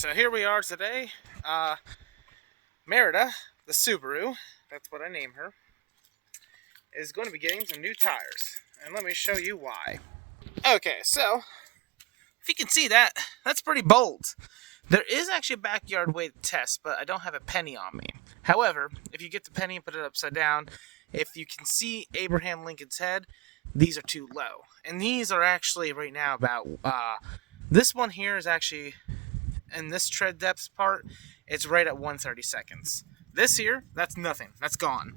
So here we are today. Merida, the Subaru, that's what I name her, is going to be getting some new tires. And let me show you why. Okay, so if you can see that, that's pretty bold. There is actually a backyard way to test, but I don't have a penny on me. However, if you get the penny and put it upside down, if you can see Abraham Lincoln's head, these are too low. And these are actually right now about, this one here is actually, in this tread depth part, it's right at 130 seconds. This here, that's nothing. That's gone.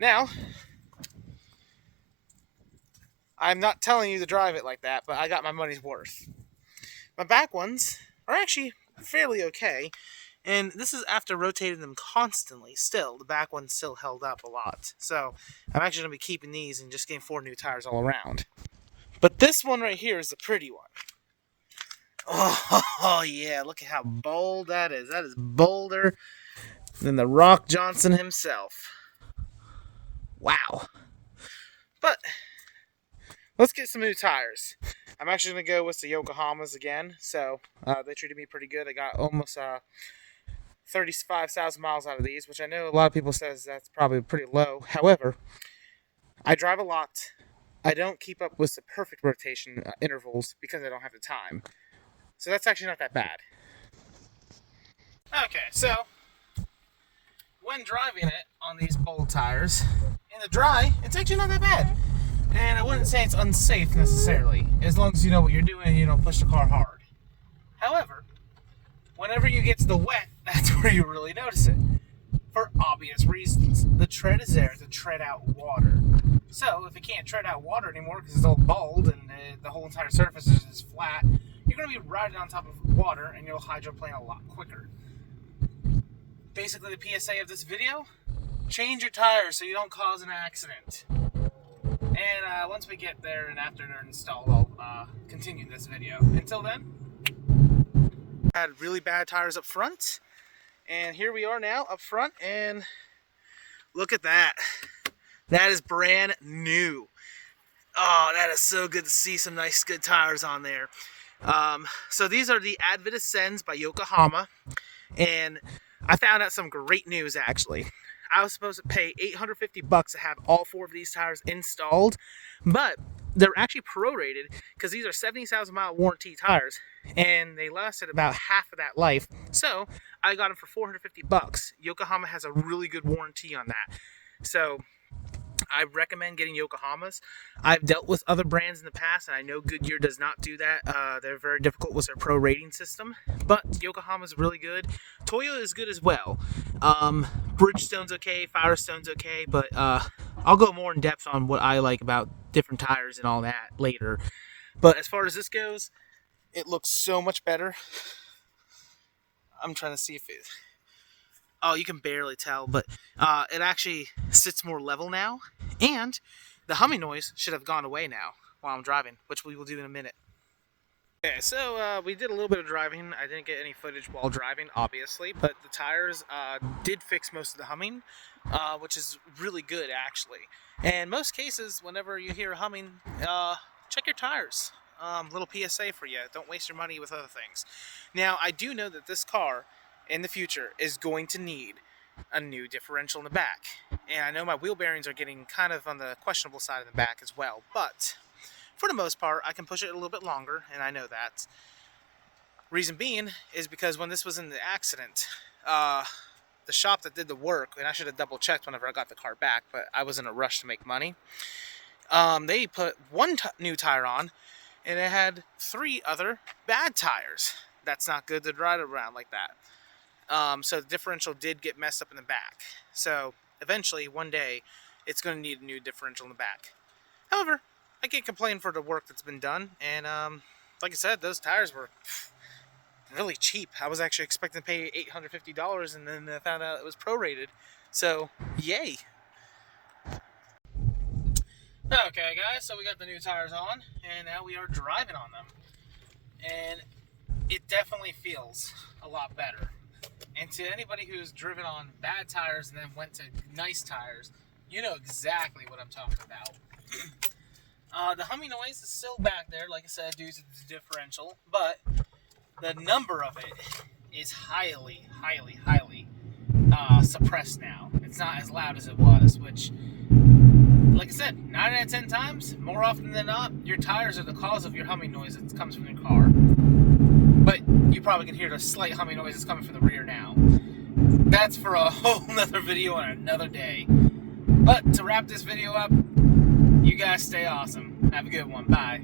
Now, I'm not telling you to drive it like that, but I got my money's worth. My back ones are actually fairly okay, and this is after rotating them constantly. Still, the back ones still held up a lot. So, I'm actually going to be keeping these and just getting 4 new tires all around. But this one right here is the pretty one. Oh, yeah, look at how bold that is. That is bolder than the Rock Johnson himself. Wow. But let's get some new tires. I'm actually going to go with the Yokohamas again. So they treated me pretty good. I got almost 35,000 miles out of these, which I know a lot of people says that's probably pretty low. However, I drive a lot. I don't keep up with the perfect rotation intervals because I don't have the time. So that's actually not that bad. Okay, so when driving it on these bold tires, in the dry, it's actually not that bad. And I wouldn't say it's unsafe necessarily, as long as you know what you're doing and you don't push the car hard. However, whenever you get to the wet, that's where you really notice it. For obvious reasons. The tread is there to tread out water. So, if it can't tread out water anymore because it's all bald and the whole entire surface is just flat, you're going to be riding on top of water and you'll hydroplane a lot quicker. Basically, the PSA of this video, change your tires so you don't cause an accident. And once we get there and after they're installed, I'll continue this video. Until then, I had really bad tires up front. And here we are now up front, and look at that. That is brand new. Oh, that is so good to see some nice, good tires on there. So these are the Advent Ascends by Yokohama, and I found out some great news actually. I was supposed to pay $850 to have all 4 of these tires installed, but they're actually prorated because these are 70,000 mile warranty tires, and they lasted about half of that life. So I got them for $450. Yokohama has a really good warranty on that. So I recommend getting Yokohamas. I've dealt with other brands in the past, and I know Goodyear does not do that. They're very difficult with their pro rating system, but Yokohama is really good. Toyo is good as well. Bridgestone's okay, Firestone's okay, but I'll go more in depth on what I like about different tires and all that later. But as far as this goes, it looks so much better. I'm trying to see if it... Oh, you can barely tell, but it actually sits more level now, and the humming noise should have gone away now while I'm driving, which we will do in a minute. Okay, so we did a little bit of driving. I didn't get any footage while driving, obviously, but the tires did fix most of the humming, which is really good, actually. And most cases, whenever you hear humming, check your tires. Little PSA for you. Don't waste your money with other things. Now, I do know that this car in the future is going to need a new differential in the back. And I know my wheel bearings are getting kind of on the questionable side of the back as well, but for the most part, I can push it a little bit longer, and I know that. Reason being is because when this was in the accident, the shop that did the work, and I should have double checked whenever I got the car back, but I was in a rush to make money. They put one new tire on, and it had 3 other bad tires. That's not good to ride around like that. So the differential did get messed up in the back. So eventually, one day, it's going to need a new differential in the back. However, I can't complain for the work that's been done. And like I said, those tires were really cheap. I was actually expecting to pay $850, and then I found out it was prorated. So, yay! Okay, guys, so we got the new tires on, and now we are driving on them. And it definitely feels a lot better. And to anybody who's driven on bad tires and then went to nice tires, you know exactly what I'm talking about. The humming noise is still back there, like I said, due to the differential, but the number of it is highly, highly, highly suppressed now. It's not as loud as it was, which, like I said, 9 out of 10 times, more often than not, your tires are the cause of your humming noise that comes from your car. But you probably can hear the slight humming noise that's coming from the rear now. That's for a whole nother video on another day. But to wrap this video up, you guys stay awesome. Have a good one. Bye.